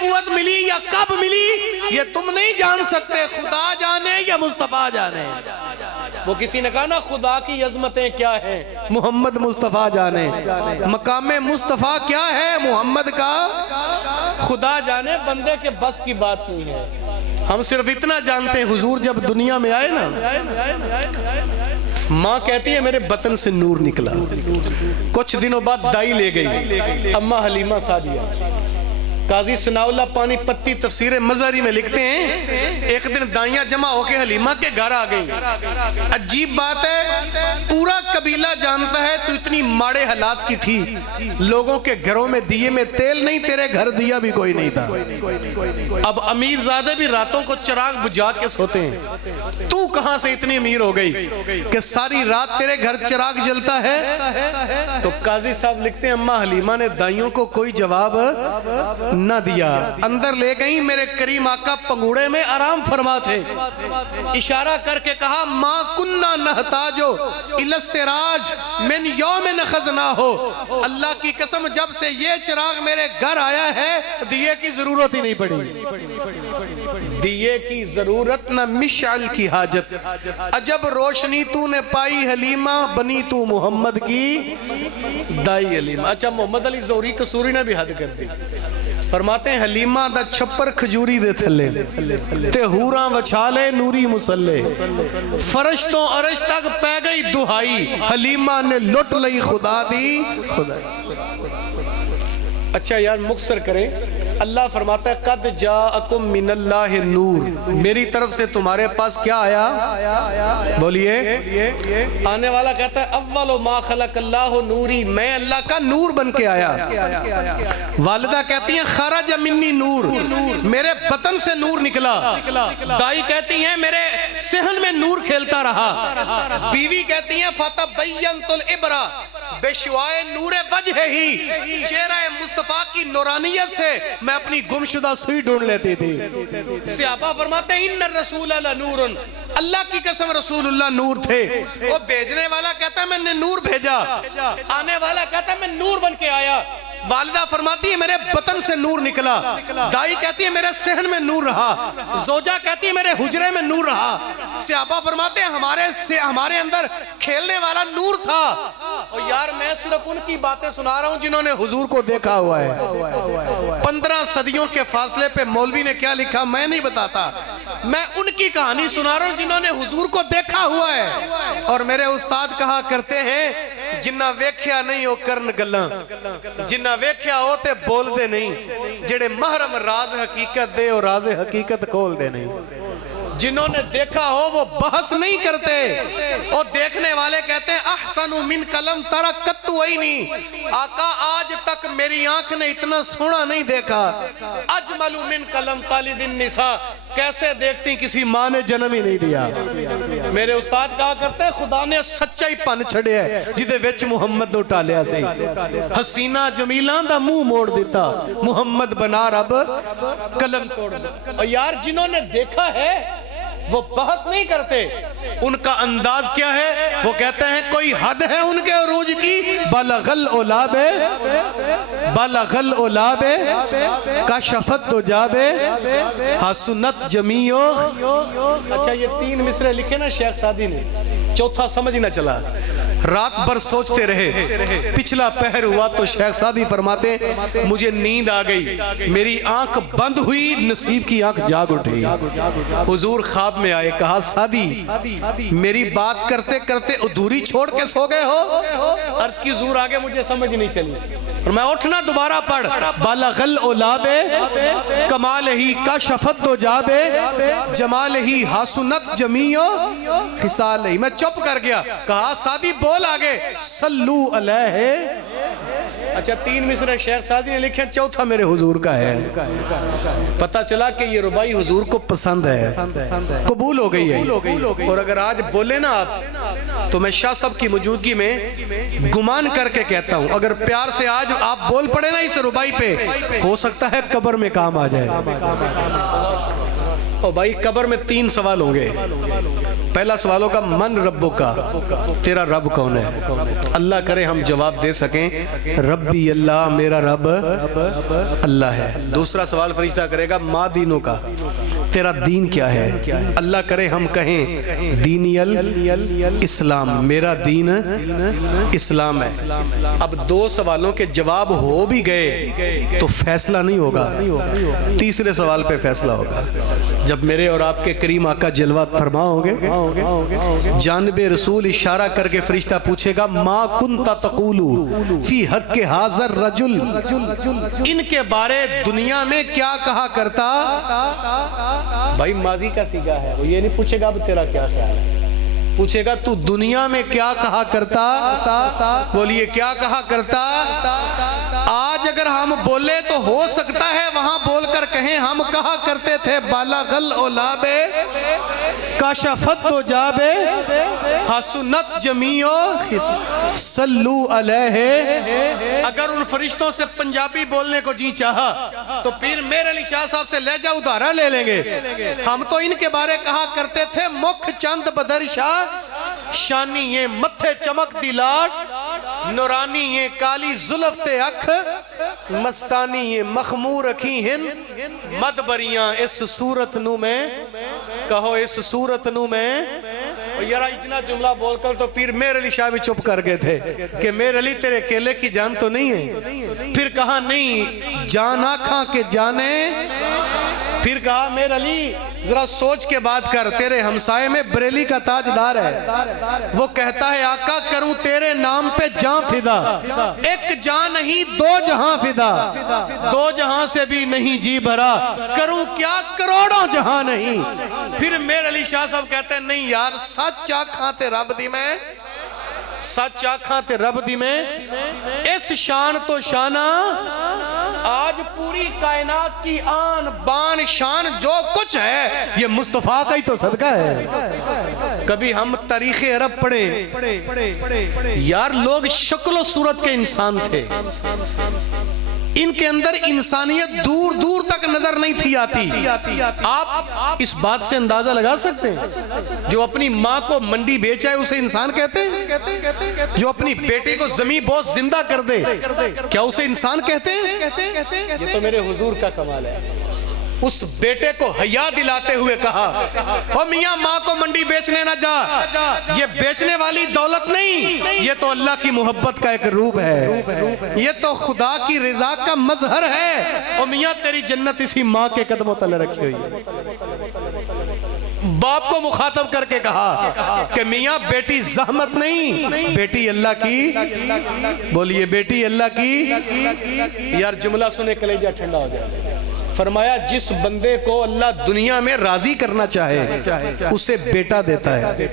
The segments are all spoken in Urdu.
نبوت ملی یا کب ملی یہ تم نہیں جان سکتے، خدا جانے یا مصطفیٰ جانے۔ وہ کسی نے کہا نا خدا کی عظمتیں کیا ہیں، محمد مصطفیٰ جانے۔ مقام مصطفیٰ کیا ہے، محمد کا خدا جانے، بندے کے بس کی بات نہیں ہے۔ ہم صرف اتنا جانتے ہیں، حضور جب دنیا میں آئے نا، ماں کہتی ہے میرے بطن سے نور نکلا۔ کچھ دنوں بعد دائی لے گئی، اماں حلیمہ سعدیہ۔ قاضی ثناء اللہ پانی پتی تفسیر مظہری میں لکھتے ہیں ایک دن دائیاں جمع ہو کے حلیمہ کے گھر آ گئی۔ عجیب بات ہے، پورا قبیلہ جانتا ہے تو اتنی ماڑے حالات کی تھی، لوگوں کے گھروں میں دیے میں تیل نہیں، تیرے گھر دیا بھی کوئی نہیں تھا۔ اب امیر زادے بھی راتوں کو چراغ بجھا کے سوتے ہیں، تو کہاں سے اتنی امیر ہو گئی کہ ساری رات تیرے گھر چراغ جلتا ہے؟ تو قاضی صاحب لکھتے ہیں اماں حلیمہ نے دائیوں کو کوئی جواب نہ دیا، اندر لے گئیں، میرے کریم آقا پنگوڑے میں آرام فرما تھے، اشارہ کر کے کہا ما کننا نحتاجو الی السراج من یوم نخزنا ہو، اللہ کی قسم جب سے یہ چراغ میرے گھر آیا ہے دیے کی ضرورت ہی نہیں پڑی، دیے کی ضرورت نہ مشعل کی حاجت۔ عجب روشنی تو نے پائی حلیمہ، بنی تو محمد کی دائی حلیمہ۔ اچھا محمد علی زہری قصوری نے بھی حد کر دی، فرماتے ہیں حلیمہ دا چھپر کھجوری دے تھلے تے ہوراں وچھالے نوری مسلے، فرشتوں عرش تک پہ گئی دہائی، حلیمہ نے لٹ لئی خدا دی خدائی۔ اچھا یار مختصر کریں، اللہ فرماتا ہے قد جاءکم من اللہ نور، میری طرف سے تمہارے پاس کیا آیا؟ بولیے، آنے والا کہتا ہے اول ما خلق اللہ نوری، میں اللہ کا نور بن کے آیا۔ والدہ کہتی ہیں خرج منی نور، میرے بطن سے نور نکلا۔ دائی کہتی ہیں میرے صحن میں نور کھیلتا رہا۔ بیوی کہتی ہیں فتبینت العبرہ بشعاع نور وجہ ہی، چہرہ مصطفیٰ کی نورانیت سے میں اپنی گمشدہ سوئی ڈھونڈ لیتی تھی۔ صحابہ فرماتے ہیں ان الرسول لنور، اللہ کی قسم رسول اللہ نور تھے۔ وہ بھیجنے والا کہتا ہے میں نے نور بھیجا، آنے والا کہتا ہے میں نور بن کے آیا۔ والدہ فرماتی ہے میرے بطن سے نور نکلا، دائی کہتی ہے میرے صحن میں نور رہا، زوجہ کہتی ہے میرے حجرے میں نور رہا۔ صحابہ فرماتے ہیں ہمارے اندر کھیلنے والا نور تھا۔ اور یار میں صرف ان کی باتیں سنا رہا ہوں جنہوں نے حضور کو دیکھا ہوا ہے۔ 15 صدیوں کے فاصلے پہ مولوی نے کیا لکھا میں نہیں بتاتا، میں ان کی کہانی سنا رہا ہوں جنہوں نے حضور کو دیکھا ہوا ہے۔ اور میرے استاد کہا کرتے ہیں جنہ ویکھیا نہیں ہو کرن گلاں، جنہ ویکھیا ہوتے بول دے نہیں، جڑے محرم راز حقیقت دے اور راز حقیقت کھول دے نہیں۔ جنہوں نے دیکھا ہو وہ بحث نہیں کرتے، اور دیکھنے والے کہتے ہیں احسن من کلم ترک کتو عینی، آقا آج تک میری آنکھ نے اتنا سونا نہیں دیکھا۔ اجمل من کلم تالد النساء، کیسے دیکھتی کسی ماں نے جنم ہی نہیں دیا۔ میرے استاد کہا کرتے ہیں خدا نے سچائی پن چھڑے ہے جدے وچ محمد نو ٹالیا سی، حسینہ جمیلان دا منہ موڑ دیتا، محمد بنا رب قلم توڑ دیتا۔ اور یار جنہوں نے دیکھا ہے وہ بحث نہیں کرتے، ان کا انداز کیا ہے؟ وہ کہتے ہیں کوئی حد ہے ان کے عروج کی، بلغل اولاب کشفت تو جابے حسنت جمیعو۔ اچھا یہ 3 مصرے لکھے نا شیخ سعدی نے، چوتھا سمجھ نہ چلا، رات بھر سوچتے رہے، پچھلا پہر ہوا تو شیخ سعدی فرماتے مجھے نیند آ گئی، میری آنکھ بند ہوئی، نصیب کی آنکھ جاگ اٹھی۔ حضور خواب میں آئے، کہا سعدی میری بات کرتے کرتے ادھوری چھوڑ کے سو گئے ہو؟ عرض کی حضور آگے مجھے سمجھ نہیں چلی، فرمایا اٹھنا دوبارہ پڑھ، بالغل اولاب کمال ہی کشفت دو جابے جمال ہی حسنت جمیعو خصال ہی۔ میں چپ کر گیا، کہا سعدی بول آگے، صلو علیہ۔ اچھا 3 مصرے شیخ سعدی نے لکھے، چوتھا میرے حضور کا ہے۔ پتہ چلا کہ یہ ربائی حضور کو پسند ہے، قبول ہو گئی ہے۔ اور اگر آج بولے نا آپ تو میں شاہ صاحب کی موجودگی میں گمان کر کے کہتا ہوں اگر پیار سے آج آپ بول پڑے نا اس ربائی پہ، ہو سکتا ہے قبر میں کام آ جائے۔ اور بھائی قبر میں 3 سوال ہوں گے. پہلا سوال ہوگا من ربو کا, تیرا رب کون ہے؟ اللہ کرے ہم جواب دے سکیں ربی اللہ, میرا رب اللہ ہے. دوسرا سوال فرشتہ کرے گا ما دینوں کا, تیرا دین کیا ہے؟ اللہ کرے ہم کہیں دینی الاسلام, میرا دین اسلام ہے. اب 2 سوالوں کے جواب ہو بھی گئے تو فیصلہ نہیں ہوگا, تیسرے سوال پہ فیصلہ ہوگا. جب میرے اور آپ کے کریم آقا جلوہ فرما ہوں گے, جانب رسول اشارہ کر کے فرشتہ پوچھے گا ما کنت تقولو فی حق حاضر رجل, ان کے بارے دنیا میں کیا کہا کرتا؟ بھائی ماضی کا سیغہ ہے, وہ یہ نہیں پوچھے گا اب تیرا کیا خیال ہے, پوچھے گا تو دنیا میں کیا کہا کرتا. بولیے کیا کہا کرتا؟ آج اگر ہم بولے تو ہو سکتا ہے وہاں بول کر کہیں ہم کہا کرتے تھے بالغل اولابے کاشفت تو جابے حسنت جمیعو صلو علیہ. اگر ان فرشتوں سے پنجابی بولنے کو جی چاہا تو پھر میرے علی شاہ صاحب سے لہجہ ادھارا لے لیں گے. ہم تو ان کے بارے کہا کرتے تھے مکھ چند بدر شاہ, شانی یہ متھے چمک دی لاٹ, نورانی یہ کالی زلفت اکھ, مستانی یہ مخمور رکھی ہن مدبریاں اس صورت نو میں, کہو اس صورت نو میں. یارا اتنا جملہ بول کر تو پیر میر علی شاہ بھی چپ کر گئے تھے کہ میر علی تیرے کیلے کی جان تو نہیں ہے. پھر کہا نہیں جان آنکھاں کے جانے. پھر کہا میر علی ذرا سوچ کے بات کر, تیرے ہمسائے میں بریلی کا تاجدار ہے, وہ کہتا ہے آقا کروں تیرے نام پہ جان فدا, ایک جان نہیں 2 جہاں فدا, 2 جہاں سے بھی نہیں جی بھرا, کروں کیا کروڑوں جہاں نہیں. پھر میر علی شاہ صاحب کہتے ہیں نہیں یار سچ آکھاں تے رب دی میں, سچ آکھاں تے رب دی میں, اس شان تو شانہ آج پوری کائنات کی آن بان شان جو کچھ ہے یہ مصطفیٰ کا ہی تو صدقہ ہے. کبھی ہم تاریخ عرب پڑھیں یار, لوگ شکل و صورت کے انسان تھے, ان کے اندر انسانیت دور دور تک نظر نہیں تھی آتی. آپ اس بات سے اندازہ لگا سکتے ہیں جو اپنی ماں کو منڈی بیچا ہے اسے انسان کہتے ہیں, جو اپنی بیٹے کو زمین بوس زندہ کر دے کیا اسے انسان کہتے ہیں؟ یہ تو میرے حضور کا کمال ہے. اس بیٹے کو حیا دلاتے ہوئے کہا او میاں ماں کو منڈی بیچنے نہ جا, یہ بیچنے والی دولت نہیں, یہ تو اللہ کی محبت کا ایک روپ ہے, یہ تو خدا کی رضا کا مظہر ہے. او میاں تیری جنت اسی ماں کے قدموں تلے رکھی ہوئی ہے. باپ کو مخاطب کر کے کہا کہ میاں بیٹی زحمت نہیں, بیٹی اللہ کی, بولیے بیٹی اللہ کی. یار جملہ سنے کلیجہ ٹھنڈا ہو جائے. فرمایا جس بندے کو اللہ دنیا میں راضی کرنا چاہے اسے بیٹا دیتا ہے.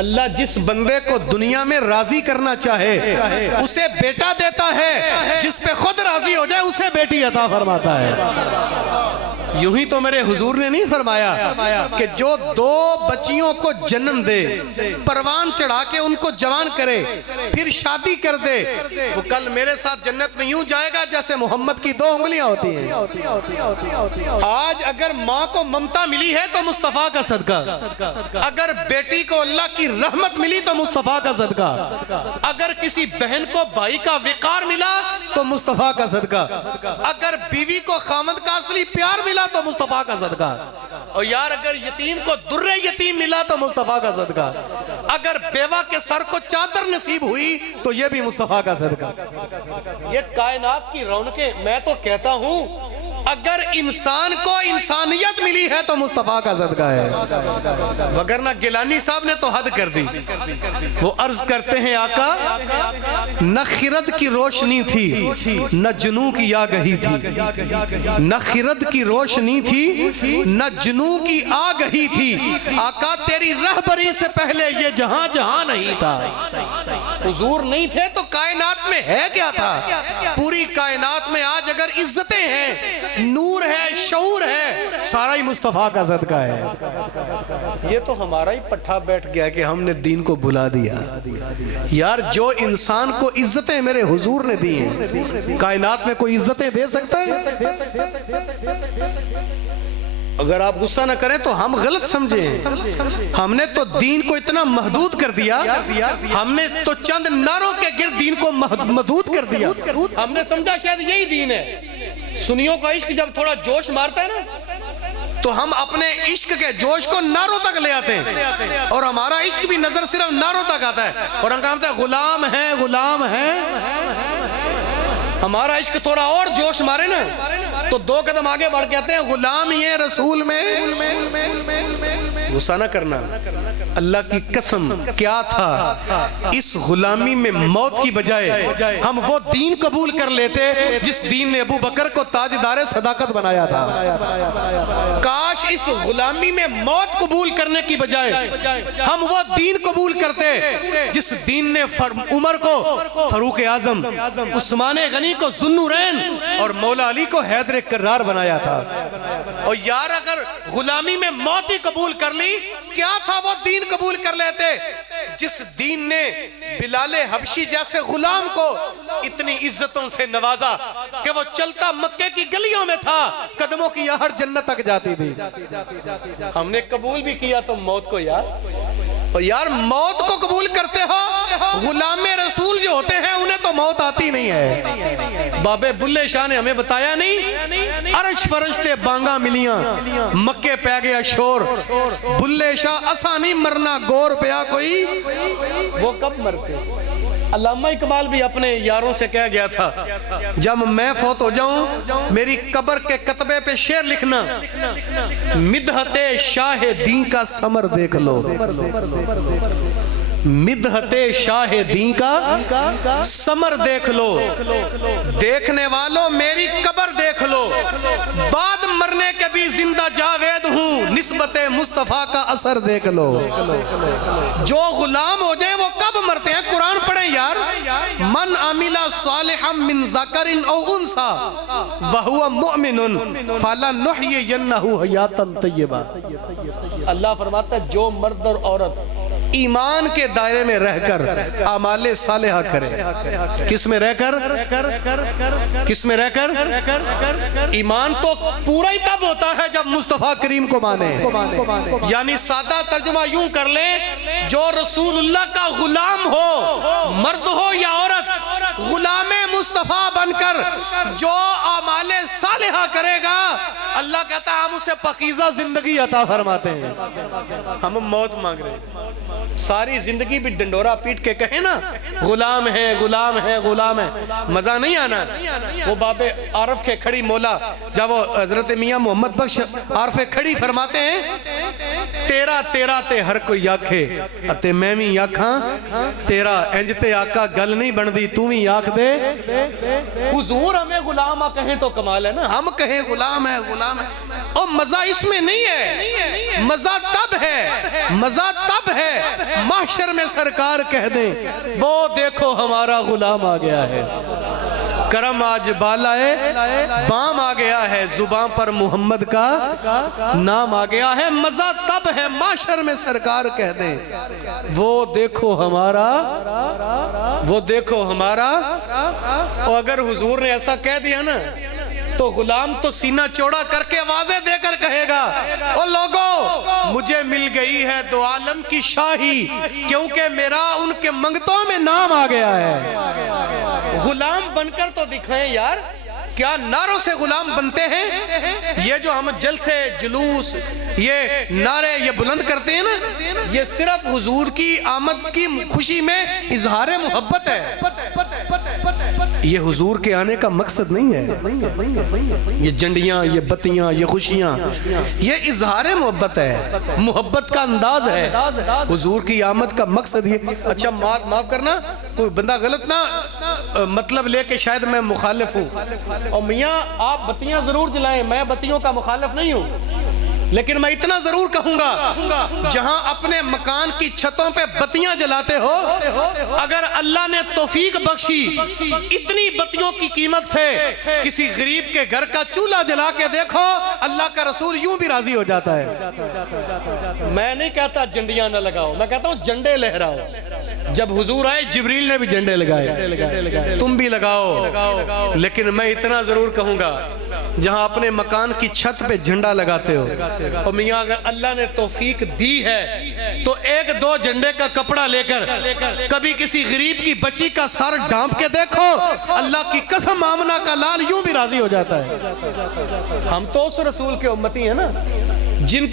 اللہ جس بندے کو دنیا میں راضی کرنا چاہے اسے بیٹا دیتا ہے, جس پہ خود راضی ہو جائے اسے بیٹی عطا فرماتا ہے. یوں ہی تو میرے حضور نے نہیں فرمایا کہ جو 2 بچیوں کو جنم دے, پروان چڑھا کے ان کو جوان کرے, پھر شادی کر دے, وہ کل میرے ساتھ جنت میں یوں جائے گا جیسے محمد کی 2 انگلیاں ہوتی ہیں. آج اگر ماں کو ممتا ملی ہے تو مصطفیٰ کا صدقہ, اگر بیٹی کو اللہ کی رحمت ملی تو مصطفیٰ کا صدقہ, اگر کسی بہن کو بھائی کا وقار ملا تو مصطفیٰ کا صدقہ, اگر بیوی کو خامد کا اصلی پیار ملا تو مصطفیٰ کا صدقہ, اور یار اگر یتیم کو در یتیم ملا تو مصطفیٰ کا صدقہ, اگر بیوہ کے سر کو چادر نصیب ہوئی تو یہ بھی مصطفیٰ کا صدقہ. یہ کائنات کی رونقیں. میں تو کہتا ہوں اگر انسان کو انسانیت ملی ہے تو مصطفیٰ کا صدقہ ہے, وگرنہ گیلانی صاحب نے تو حد کر دی. وہ عرض کرتے ہیں آقا نہ خرد کی روشنی تھی نہ جنوں کی آگہی تھی, نہ خرد کی روشنی تھی نہ جنوں کی آگہی تھی, آقا تیری رہبری سے پہلے یہ جہاں جہاں نہیں تھا. حضور نہیں تھے تو کائنات میں ہے کیا تھا؟ پوری کائنات میں آج اگر عزتیں ہیں, نور ہے, شعور ہے, سارا ہی مصطفیٰ کا صدقہ ہے. یہ تو ہمارا ہی پٹھا بیٹھ گیا کہ ہم نے دین کو بھلا دیا. یار جو انسان کو عزتیں میرے حضور نے دی ہیں, کائنات میں کوئی عزتیں دے سکتا ہے؟ اگر آپ غصہ نہ کریں تو ہم غلط سمجھیں، ہم نے تو دین کو اتنا محدود کر دیا، ہم نے تو چند نعروں کے گرد دین کو محدود کر دیا، ہم نے سمجھا شاید یہی دین ہے۔ سنیوں کا عشق جب تھوڑا جوش مارتا ہے نا تو ہم اپنے عشق کے جوش کو نعروں تک لے آتے ہیں، اور ہمارا عشق بھی نظر صرف نعروں تک آتا ہے، اور ہم کہتے ہیں غلام ہیں غلام ہیں۔ ہمارا عشق تھوڑا اور جوش مارے نا تو 2 قدم آگے بڑھ کہتے ہیں غلام یہ رسول میں۔ غصہ نہ کرنا، اللہ کی قسم کیا تھا اس غلامی میں موت کی بجائے ہم وہ دین قبول کر لیتے جس دین نے ابو بکر کو تاجدار صداقت بنایا تھا۔ کاش اس غلامی میں موت قبول کرنے کی بجائے ہم وہ دین قبول کرتے جس دین نے عمر کو فاروق اعظم، عثمان غنی کو ذوالنورین اور مولا علی کو حیدر کرار بنایا تھا۔ اور یار اگر غلامی میں موت ہی قبول کر لی، کیا تھا وہ دین قبول کر لیتے جس دین نے بلال حبشی جیسے غلام کو اتنی عزتوں سے نوازا کہ وہ چلتا مکے کی گلیوں میں تھا، قدموں کی آہٹ جنت تک جاتی تھی۔ ہم نے قبول بھی کیا تو موت کو یار، اور یار موت کو قبول کرتے ہو، غلام رسول جو ہوتے ہیں انہیں تو موت آتی نہیں ہے۔ بابے بلے شاہ نے ہمیں بتایا نہیں، عرش فرشتے بانگا ملیاں مکے پہ گیا شور، بلے شاہ اسا نہیں مرنا گور پیا کوئی، وہ کب مرتے؟ علامہ اقبال بھی اپنے یاروں سے کہہ گیا تھا جب میں فوت ہو جاؤں میری قبر کے کتبے پہ شعر لکھنا، مدحت شاہ دین کا ثمر دیکھ لو، مدحت شاہ دین کا ثمر دیکھ لو، دیکھنے والوں میری قبر دیکھ لو، بعد مرنے کے بھی زندہ جاوید ہوں، نسبت مصطفیٰ کا اثر دیکھ لو۔ جو غلام ہو جائیں وہ کب مرتے ہیں؟ قرآن پڑھیں یار، من عمل صالحا من ذکر او انثى وهو مؤمن فلنحيينه حیاتا طیبہ۔ اللہ فرماتا ہے جو مرد اور عورت ایمان کے دائرے میں رہ کر اعمال صالحہ کرے، کس میں رہ کر؟ کس میں رہ کر؟ ایمان تو پورا ہی تب ہوتا ہے جب مصطفیٰ کریم کو مانے، یعنی سادہ ترجمہ یوں کر لیں، جو رسول اللہ کا غلام ہو، مرد ہو یا عورت، غلام مصطفیٰ بن کر جو اعمال صالحہ کرے گا، اللہ کہتا ہے ہم اسے پاکیزہ زندگی عطا فرماتے ہیں۔ ہم موت مانگ رہے ہیں، ساری زندگی بھی ڈنڈورا پیٹ کے کہیں نا غلام ہے غلام ہے غلام ہے، مزہ نہیں آنا۔ وہ باب عارف کے کھڑی مولا جب وہ حضرت میاں محمد بخش عارف کھڑی فرماتے ہیں، تیرا تیرا تے ہر کوئی آکھے اتے میں بھی آکھاں تیرا، انجتے آقا گل نہیں بندی تو بھی آکھ دے۔ حضور ہمیں غلام کہیں تو کمال ہے نا، ہم کہیں غلام ہے غلام ہے، اور مزہ اس میں نہیں ہے، مزہ تب ہے، مزہ تب ہے محشر میں سرکار کہہ دیں وہ دیکھو ہمارا غلام آ گیا ہے، کرم آج بالا ہے، بام آ گیا ہے، زبان پر محمد کا نام آ گیا ہے۔ مزہ تب ہے محشر میں سرکار کہہ دیں وہ دیکھو ہمارا، وہ دیکھو ہمارا۔ اور اگر حضور نے ایسا کہہ دیا نا تو غلام تو سینہ چوڑا کر کے واضح دے کر کہے گا او لوگو مجھے مل گئی ہے دو عالم کی شاہی، کیونکہ میرا ان کے منگتوں میں نام آ گیا ہے۔ غلام بن کر تو دکھائیں یار، کیا نعروں سے غلام بنتے ہیں؟ یہ جو ہم جلسے جلوس یہ نعرے یہ بلند کرتے ہیں نا، یہ صرف حضور کی آمد کی خوشی میں اظہار محبت ہے، یہ حضور کے آنے کا مقصد نہیں ہے۔ یہ جنڈیاں، یہ بتیاں، یہ خوشیاں، یہ اظہار محبت ہے، محبت کا انداز ہے۔ حضور کی آمد کا مقصد یہ۔ اچھا معاف کرنا، کوئی بندہ غلط نہ مطلب لے کے شاید میں مخالف ہوں، اور میاں آپ بتیاں ضرور جلائیں، میں بتیوں کا مخالف نہیں ہوں، لیکن میں اتنا ضرور کہوں گا جہاں اپنے مکان کی چھتوں پہ بتیاں جلاتے ہو، اگر اللہ نے توفیق بخشی اتنی بتیوں کی قیمت سے کسی غریب کے گھر کا چولہا جلا کے دیکھو، اللہ کا رسول یوں بھی راضی ہو جاتا ہے۔ میں نہیں کہتا جنڈیاں نہ لگاؤ، میں کہتا ہوں جنڈے لہراؤ، جب حضور آئے جبریل نے بھی جھنڈے لگائے، تم بھی لگاؤ، لیکن میں اتنا ضرور کہوں گا جہاں اپنے مکان کی چھت پہ جھنڈا لگاتے ہو، اور میاں اگر اللہ نے توفیق دی ہے تو ایک دو جھنڈے کا کپڑا لے کر کبھی کسی غریب کی بچی کا سر ڈھانپ کے دیکھو، اللہ کی قسم آمنہ کا لال یوں بھی راضی ہو جاتا ہے۔ ہم تو اس رسول کے امتی ہیں نا جن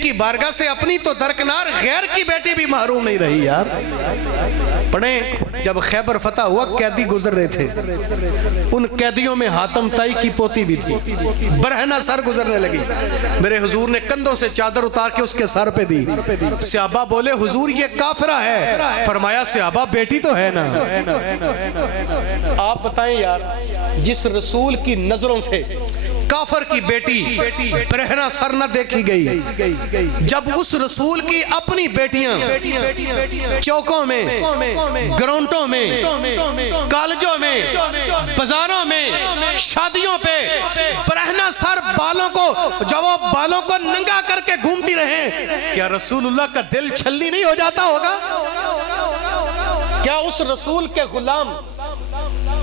کی بارگاہ سے اپنی تو درکنار غیر کی بیٹی بھی محروم نہیں رہی یار۔ پڑھیں، جب خیبر فتح ہوا قیدی گزر رہے تھے، ان قیدیوں میں حاتم طائی کی پوتی بھی تھی، برہنہ سر گزرنے لگی، میرے حضور نے کندھوں سے چادر اتار کے اس کے سر پہ دی، صحابہ بولے حضور یہ کافرہ ہے، فرمایا صحابہ بیٹی تو ہے نا۔ آپ بتائیں یار، جس رسول کی نظروں سے کافر کی بیٹی برہنہ سر نہ دیکھی گئی، جب اس رسول کی اپنی بیٹیاں چوکوں میں، گراؤنڈوں میں، کالجوں میں، بازاروں میں، شادیوں پہ برہنہ سر بالوں کو ننگا کر کے گھومتی رہیں، کیا رسول اللہ کا دل چھلنی نہیں ہو جاتا ہوگا؟ کیا اس رسول کے غلام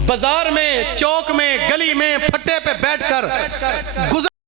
بازار میں، چوک میں، گلی میں، پھٹے پہ بیٹھ کر گزر